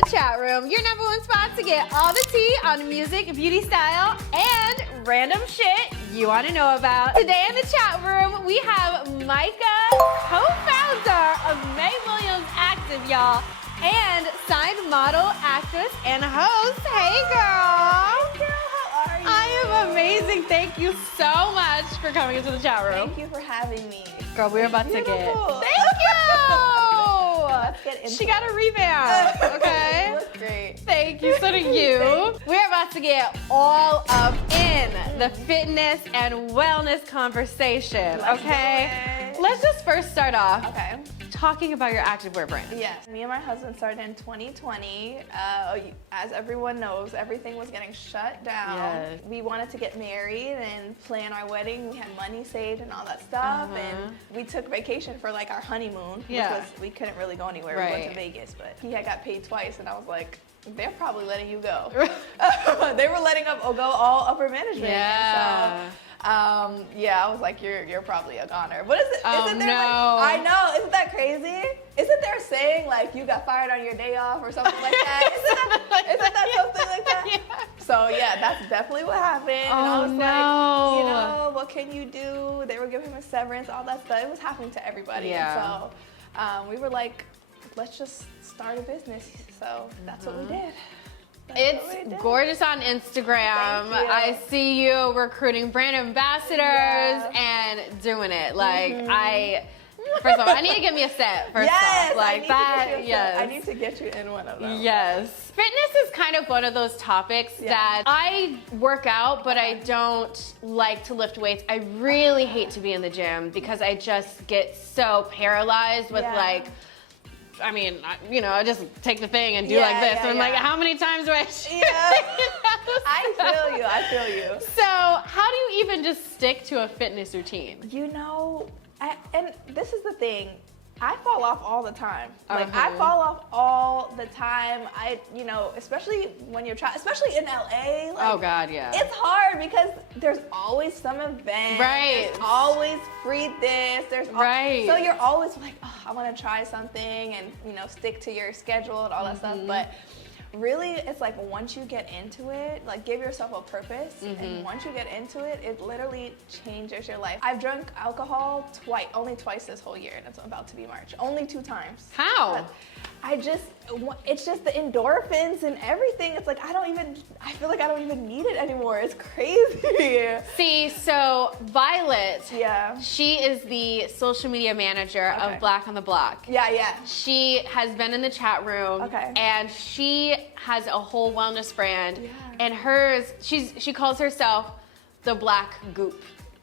The Chat Room, your number one spot to get all the tea on music, beauty, style, and random shit you want to know about. Today in the chat room, we have Mycah, co-founder of May Williams Active, y'all, and signed model, actress, and host. Hey, girl. Hey, girl. How are you? I am amazing. Thank you so much for coming into the chat room. Thank you for having me. Girl, we're about to get. Beautiful. Thank you. Let's get into She got a revamp. Okay. You look great. Thank you. So do you. We're about to get all up in the fitness and wellness conversation. Let's Okay. do it. Let's just first start off Okay. talking about your activewear brand. Yes. Me and my husband started in 2020. As everyone knows, everything was getting shut down. Yes. We wanted to get married and plan our wedding. We had money saved and all that stuff. And we took vacation for like our honeymoon. Yeah. Which was, we couldn't really go anywhere. We Right. went to Vegas, but he had got paid twice. And I was like, they're probably letting you go. They were letting go all upper management. Yeah. And so, yeah, I was like, you're probably a goner. What is it? Oh, isn't there no. like, I know, isn't that crazy? Isn't there saying like you got fired on your day off or something like that? Isn't that something like that? Yeah. So yeah, that's definitely what happened. And I Oh, was no. like, you know, what can you do? They were giving him a severance, all that stuff. It was happening to everybody. Yeah. And so we were like, let's just start a business. So that's what we did. It's gorgeous on Instagram. Thank you. I see you recruiting brand ambassadors and doing it. Like first of all, I need to get me a set. First off, like that. Yes, I need to get you in one of them. Yes. Fitness is kind of one of those topics that I work out, but I don't like to lift weights. I really hate to be in the gym because I just get so paralyzed with like. I mean, I just take the thing and do like this. And I'm like, how many times do I I feel you. So how do you even just stick to a fitness routine? You know, and this is the thing. I fall off all the time. Like I fall off all the time. Especially when you're especially in LA. Like, oh God, yeah. It's hard because there's always some event. Right. There's always free this. So you're always like, oh, I want to try something and stick to your schedule and all that stuff. But really, it's like once you get into it, like give yourself a purpose, and once you get into it, it literally changes your life. I've drunk alcohol only twice this whole year, and it's about to be March. Only 2 times. How? It's just the endorphins and everything. It's like I feel like I don't even need it anymore. It's crazy. See, so Violet, Yeah. she is the social media manager of Black on the Block. Yeah. She has been in the chat room, and she has a whole wellness brand, and hers, she calls herself the Black Goop.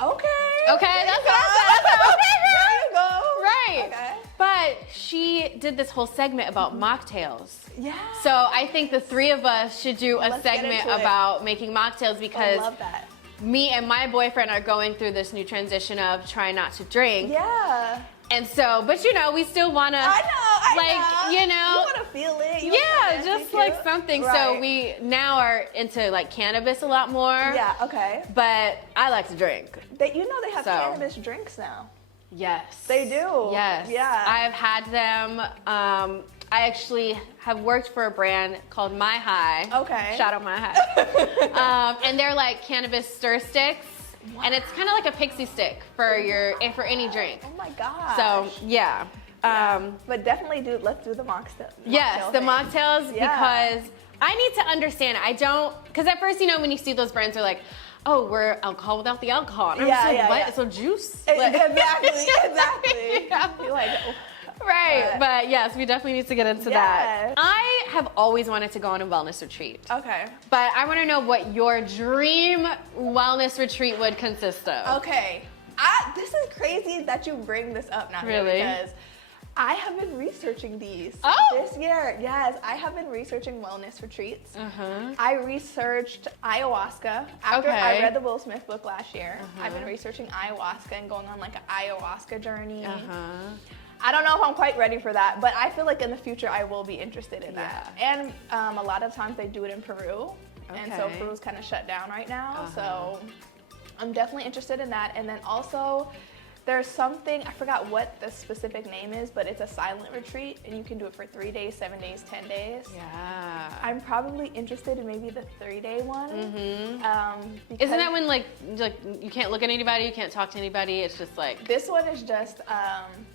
Okay, that's what I said. Okay, there you go. Right. Okay. But she did this whole segment about mocktails. Yeah. So I think the 3 of us should do a Let's get segment into it. about making mocktails because I love that. me and my boyfriend are going through this new transition of trying not to drink. Yeah. And so, but we still want to. I know. You want to feel it. Just like something. Right. So we now are into like cannabis a lot more. Yeah, okay. But I like to drink. They have cannabis drinks now. Yes. They do. Yes. Yeah. I've had them. I actually have worked for a brand called Mycah. Okay. Shout out Mycah. And they're like cannabis stir sticks. Wow. And it's kind of like a pixie stick for any drink. Oh my God. So yeah. But definitely let's do the mocktail. Yes, the mocktails because I need to understand it. Because at first, when you see those brands, they're like, oh, we're alcohol without the alcohol. And I'm just like, what? So juice? Exactly. You're like, right. But yes, we definitely need to get into that. I have always wanted to go on a wellness retreat. Okay. But I want to know what your dream wellness retreat would consist of. Okay. This is crazy that you bring this up now. Really? Because I have been researching these this year. Yes, I have been researching wellness retreats. I researched ayahuasca after I read the Will Smith book last year. I've been researching ayahuasca and going on like an ayahuasca journey. I don't know if I'm quite ready for that, but I feel like in the future I will be interested in that. And a lot of times they do it in Peru, and so Peru's kind of shut down right now. So I'm definitely interested in that. And then also, There's something, I forgot what the specific name is, but it's a silent retreat, and you can do it for 3 days, 7 days, 10 days. Yeah. I'm probably interested in maybe the 3-day one. Isn't that when like you can't look at anybody, you can't talk to anybody? It's just like this one is just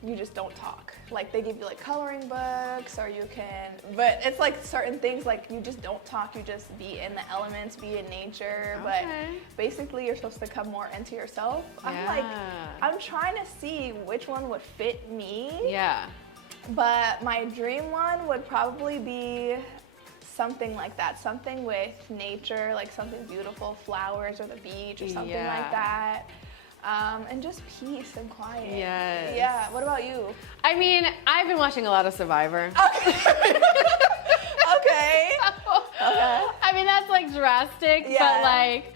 you just don't talk. Like they give you like coloring books, or you can, but it's like certain things like you just don't talk. You just be in the elements, be in nature. Okay. But basically, you're supposed to come more into yourself. Yeah. I'm trying to see which one would fit me. Yeah. But my dream one would probably be something like that, something with nature, like something beautiful, flowers or the beach or something like that. And just peace and quiet. Yes. Yeah. What about you? I mean, I've been watching a lot of Survivor. Okay. Okay. I mean, that's like drastic, Yeah. but like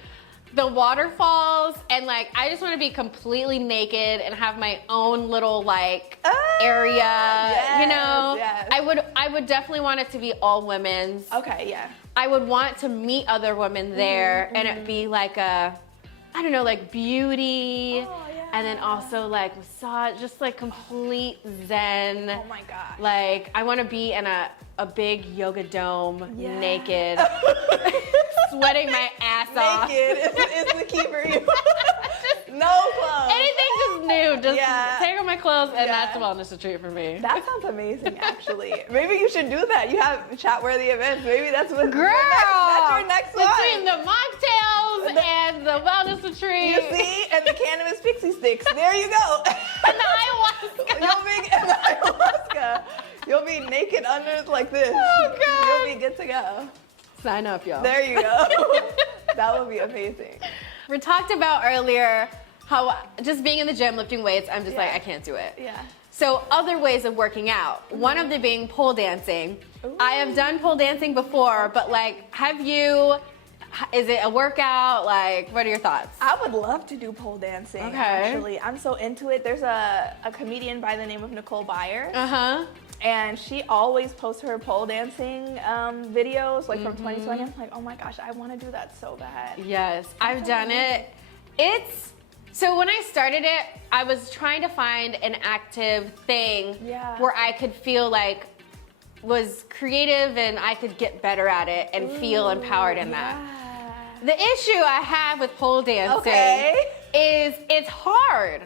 the waterfalls and like I just want to be completely naked and have my own little like area. Yes, you know, yes. I would definitely want it to be all women's. Okay. Yeah. I would want to meet other women there and it be like a, I don't know, like beauty. Oh, yeah. And then also like massage, just like complete zen. Oh my gosh. Like I want to be in a big yoga dome, naked, sweating my ass off. Naked is the key for you. No clothes. Anything just new, just take off my clothes, and that's a Yeah. wellness retreat for me. That sounds amazing, actually. Maybe you should do that. You have chat-worthy events. Maybe that's what. Girl, that's your next one. between the mocktails and the wellness retreat, You see, and the cannabis pixie sticks. There you go. and the ayahuasca. And the ayahuasca. You'll be naked under like this. Oh, God. You'll be good to go. Sign up, y'all. There you go. That would be amazing. We talked about earlier how just being in the gym lifting weights, I'm just like, I can't do it. Yeah. So other ways of working out, one of them being pole dancing. Ooh. I have done pole dancing before, but like, is it a workout? Like, what are your thoughts? I would love to do pole dancing, actually. I'm so into it. There's a comedian by the name of Nicole Byers. And she always posts her pole dancing videos, like from 2020. I'm like, oh my gosh, I want to do that so bad. Yes, I've done it. So when I started it, I was trying to find an active thing where I could feel like was creative and I could get better at it and feel empowered in that. The issue I have with pole dancing is it's hard.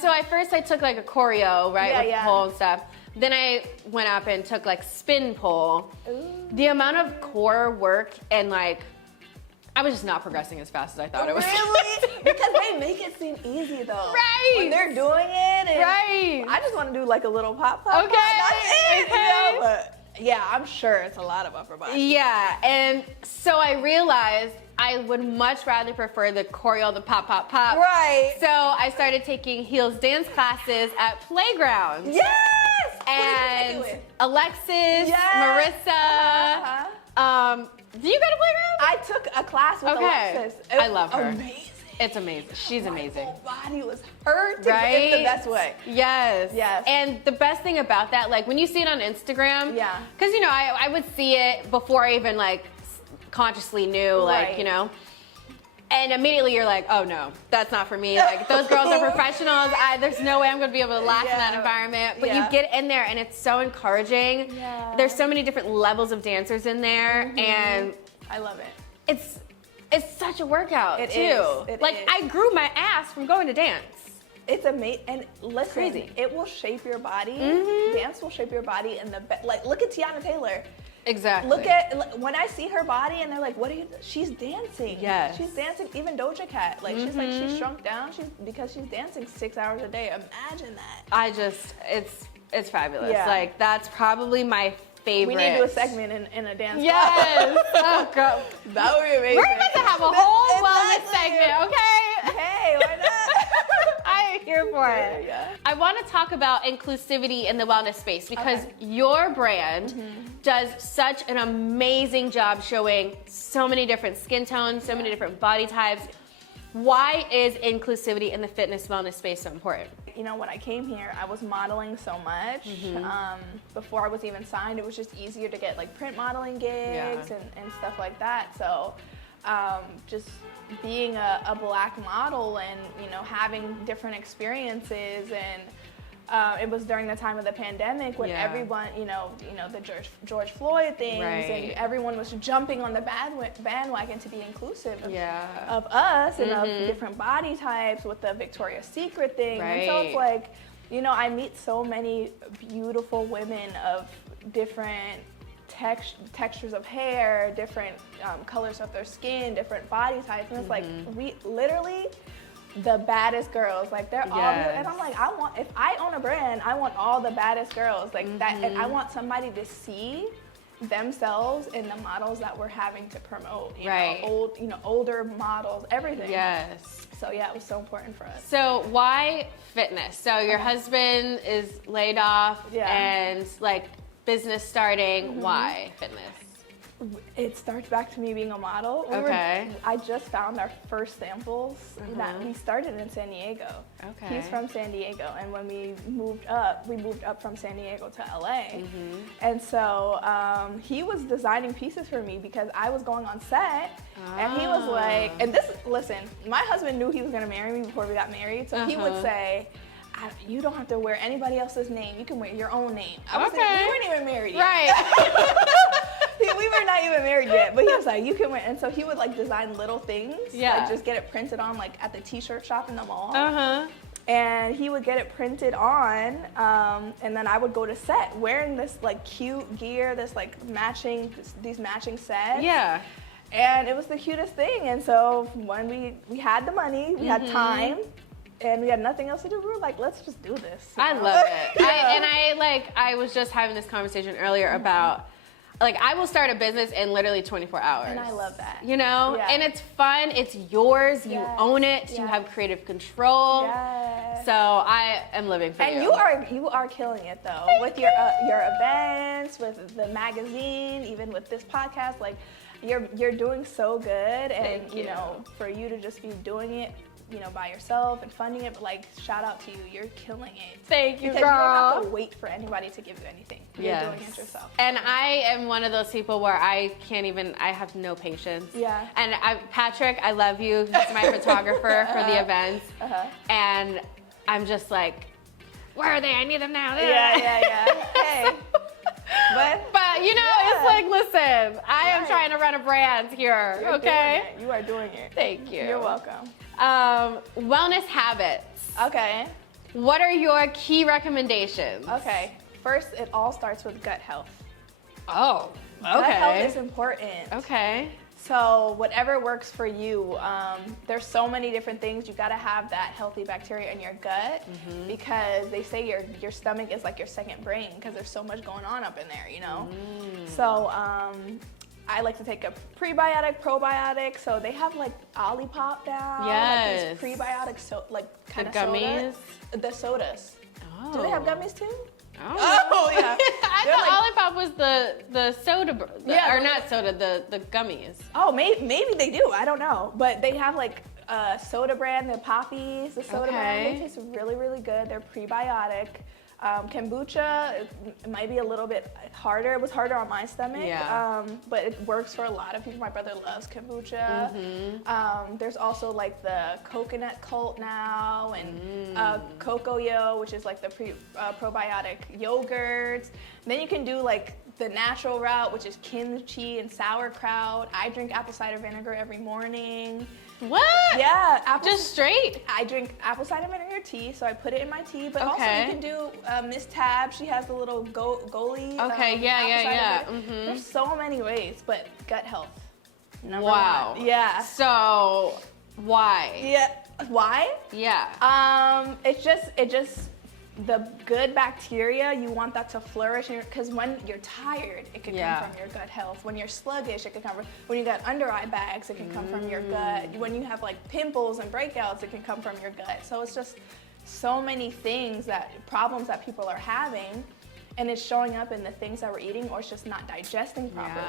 So at first I took like a choreo, right, with pole and stuff. Then I went up and took like spin pole. The amount of core work and like, I was just not progressing as fast as I thought it was. Really? Because they make it seem easy though. Right. When they're doing it. And I just want to do like a little pop. That's it. You know? But yeah, I'm sure it's a lot of upper body. Yeah, and so I realized I would much rather prefer the choreo, the pop, pop, pop. Right. So I started taking heels dance classes at playgrounds. Yes. And Who did you take it with? Alexis, Marissa. Do you go to playground? I took a class with Alexis. I love her. Amazing. It's amazing. She's amazing. My whole body was hurt. Right? In the best way. Yes. Yes. And the best thing about that, like when you see it on Instagram, because you know, I would see it before I even like consciously knew, like, you know, and immediately you're like, oh no, that's not for me. Like those girls are professionals. There's no way I'm going to be able to last in that environment. But you get in there and it's so encouraging. There's so many different levels of dancers in there, and I love it. It's such a workout too. I grew my ass from going to dance. It's amazing. And listen, crazy. It will shape your body. Dance will shape your body in the best. Like, look at Tiana Taylor. Exactly. Look at, when I see her body and they're like, what are you, she's dancing. Yes. She's dancing. Even Doja Cat. Like, she's like, she's shrunk down because she's dancing 6 hours a day. Imagine that. It's fabulous. Yeah. Like, that's probably my favorite. We need to do a segment in a dance class. Oh, God. That would be amazing. We're about to have a whole wellness segment, okay? Hey, why not? I'm here for it. Yeah. I want to talk about inclusivity in the wellness space because your brand does such an amazing job showing so many different skin tones, so many different body types. Why is inclusivity in the fitness wellness space so important? You know, when I came here, I was modeling so much. Before I was even signed, it was just easier to get like print modeling gigs and stuff like that. So just being a Black model and, you know, having different experiences. And it was during the time of the pandemic when everyone, you know, the George Floyd things, and everyone was jumping on the bandwagon to be inclusive of us and of different body types with the Victoria's Secret thing. And so it's like, you know, I meet so many beautiful women of different textures of hair, different colors of their skin, different body types, and it's like we literally the baddest girls, like they're all, and I'm like, if I own a brand, I want all the baddest girls, like that, and I want somebody to see themselves in the models that we're having to promote, you know, older models, everything. Yes. So yeah, it was so important for us. So why fitness? So your husband is laid off and like business starting. Why fitness? It starts back to me being a model. I just found our first samples that we started in San Diego. He's from San Diego, and when we moved up from San Diego to LA. And so he was designing pieces for me because I was going on set, and he was like, and listen, my husband knew he was gonna marry me before we got married, so he would say, you don't have to wear anybody else's name, you can wear your own name. I was like, we weren't even married yet. We were not even married yet, but he was like, you can wear, and so he would like design little things, like just get it printed on like at the t-shirt shop in the mall. And he would get it printed on, and then I would go to set wearing this like cute gear, this like these matching sets. And it was the cutest thing. And so when we had the money, we had time, and we had nothing else to do, we were like, let's just do this. I love it. I was just having this conversation earlier about, like, I will start a business in literally 24 hours. And I love that. You know? And it's fun, it's yours, you own it, you have creative control. So I am living for you. And you are killing it though, with your events, with the magazine, even with this podcast, like you're doing so good. And you know, for you to just be doing it, you know, by yourself and funding it, but like, shout out to you, you're killing it. Thank you, because girl. You don't have to wait for anybody to give you anything. You're doing it yourself. And I am one of those people where I have no patience. And Patrick, I love you. He's my photographer for the events. And I'm just like, where are they? I need them now. Hey. But you know, it's like, listen, I am trying to run a brand here, You are doing it. Thank you. You're welcome. Wellness habits. What are your key recommendations? First, it all starts with gut health. Gut health is important. So whatever works for you, there's so many different things. You gotta have that healthy bacteria in your gut because they say your stomach is like your second brain because there's so much going on up in there, you know? So I like to take a prebiotic, probiotic. So they have like Olipop now. Like these prebiotic, kind of gummies. The sodas. Do they have gummies too? I thought Olipop was the soda, or not soda, the gummies. Maybe they do. I don't know. But they have like soda brand, the Poppies, the soda brand. They taste really, really good. They're prebiotic. Kombucha, it might be a little bit harder. It was harder on my stomach, but it works for a lot of people. My brother loves kombucha. There's also like the coconut cult now, and Cocoyo, which is like the probiotic yogurts. Then you can do like the natural route, which is kimchi and sauerkraut. I drink apple cider vinegar every morning. What? Yeah. Just straight? I drink apple cider vinegar tea, so I put it in my tea. But also you can do Miss Tab. She has the little goalie. There's so many ways, but gut health. Number one. Yeah. So why? Yeah. Why? Yeah. It just the good bacteria, you want that to flourish, because when you're tired, it can come from your gut health. When you're sluggish, it can come from, when you got under eye bags, it can come from your gut. When you have like pimples and breakouts, it can come from your gut. So it's just so many problems that people are having, and it's showing up in the things that we're eating, or it's just not digesting properly.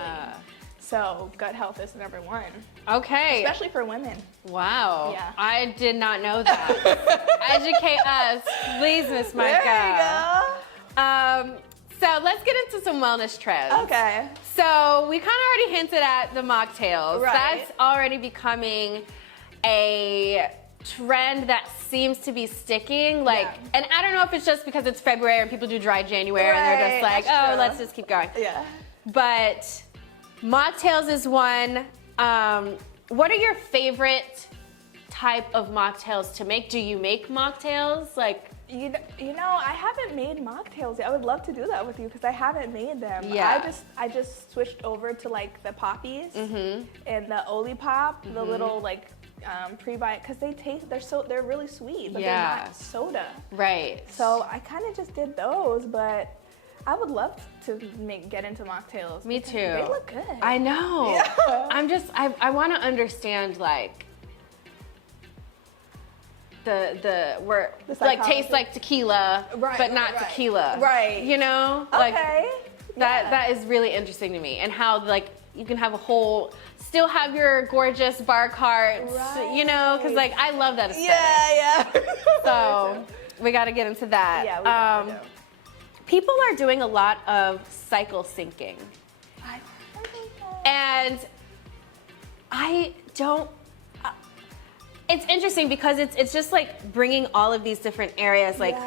So gut health is number one. Especially for women. Wow. Yeah. I did not know that. Educate us, please, Miss Mycah. There you go. So let's get into some wellness trends. Okay. So we kind of already hinted at the mocktails. Right. That's already becoming a trend that seems to be sticking. Like, and I don't know if it's just because it's February and people do dry January and they're just like, oh, let's just keep going. Yeah. But mocktails is one. What are your favorite type of mocktails to make? Do you make mocktails? Like, you know, I haven't made mocktails yet. I would love to do that with you because I haven't made them. Yeah. I just switched over to like the poppies and the Olipop, the little like pre-bite, because they're really sweet, but they're not soda. Right. So I kind of just did those, but I would love to get into mocktails. Me too. They look good. I know. Yeah. I want to understand like where like tastes like tequila, but not tequila. Right. You know? Okay. Like that is really interesting to me, and how like you can have still have your gorgeous bar carts, you know, because like I love that aesthetic. Yeah. So we got to get into that. Yeah, we definitely do. People are doing a lot of cycle syncing. I've heard of that. And I don't. It's interesting because it's just like bringing all of these different areas, like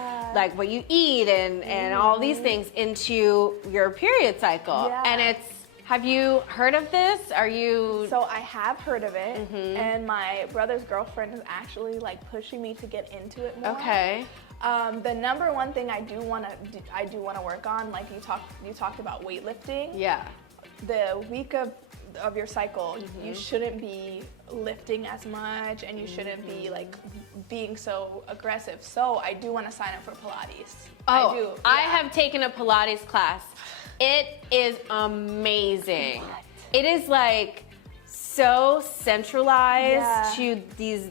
what you eat and all these things into your period cycle. Yeah. And have you heard of this? Are you? So I have heard of it, and my brother's girlfriend is actually like pushing me to get into it more. Okay. The number one thing I do want to work on, like you talked about weightlifting. Yeah. The week of your cycle, you shouldn't be lifting as much, and you shouldn't be like being so aggressive. So I do want to sign up for Pilates. Oh, I do. I have taken a Pilates class. It is amazing. What? It is like so centralized to these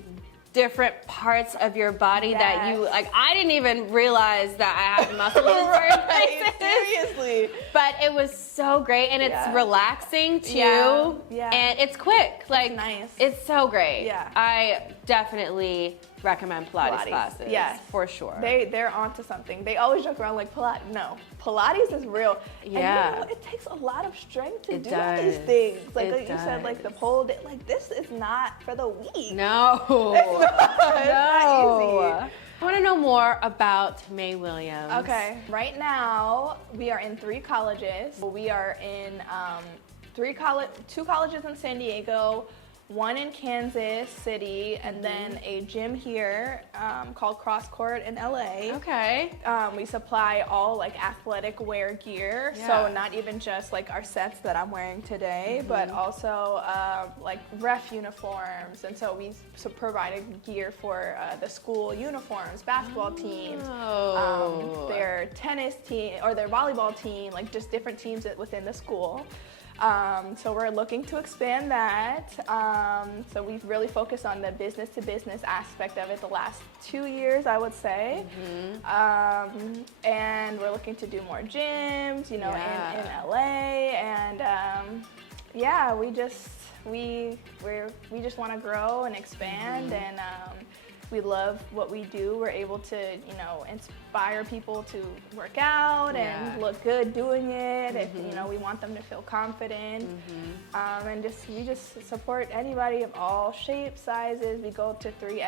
different parts of your body that you like. I didn't even realize that I have muscles in certain places. Seriously. But it was so great, and it's relaxing too. Yeah. And it's quick. Like, nice. It's so great. Yeah. I definitely recommend Pilates classes. Yes. For sure. They're onto something. They always joke around like Pilates. No, Pilates is real. Yeah. And you know, it takes a lot of strength to do does. these things. Like It you said, like the pole day, like this is not for the weak. No. It's not easy. I want to know more about May Williams. Okay. Right now, we are in 3 colleges. We are in 2 colleges in San Diego, 1 in Kansas City, and then a gym here called Cross Court in LA. Okay. We supply all like athletic wear gear, so not even just like our sets that I'm wearing today, but also like ref uniforms, and so we provided gear for the school uniforms, basketball teams, their tennis team or their volleyball team, like just different teams within the school. So we're looking to expand that. So we've really focused on the business-to-business aspect of it the last 2 years, I would say. And we're looking to do more gyms, you know, in LA. And we just want to grow and expand, and we love what we do. We're able to, you know, inspire people to work out and look good doing it. If, you know, we want them to feel confident. And we just support anybody of all shapes, sizes. We go to 3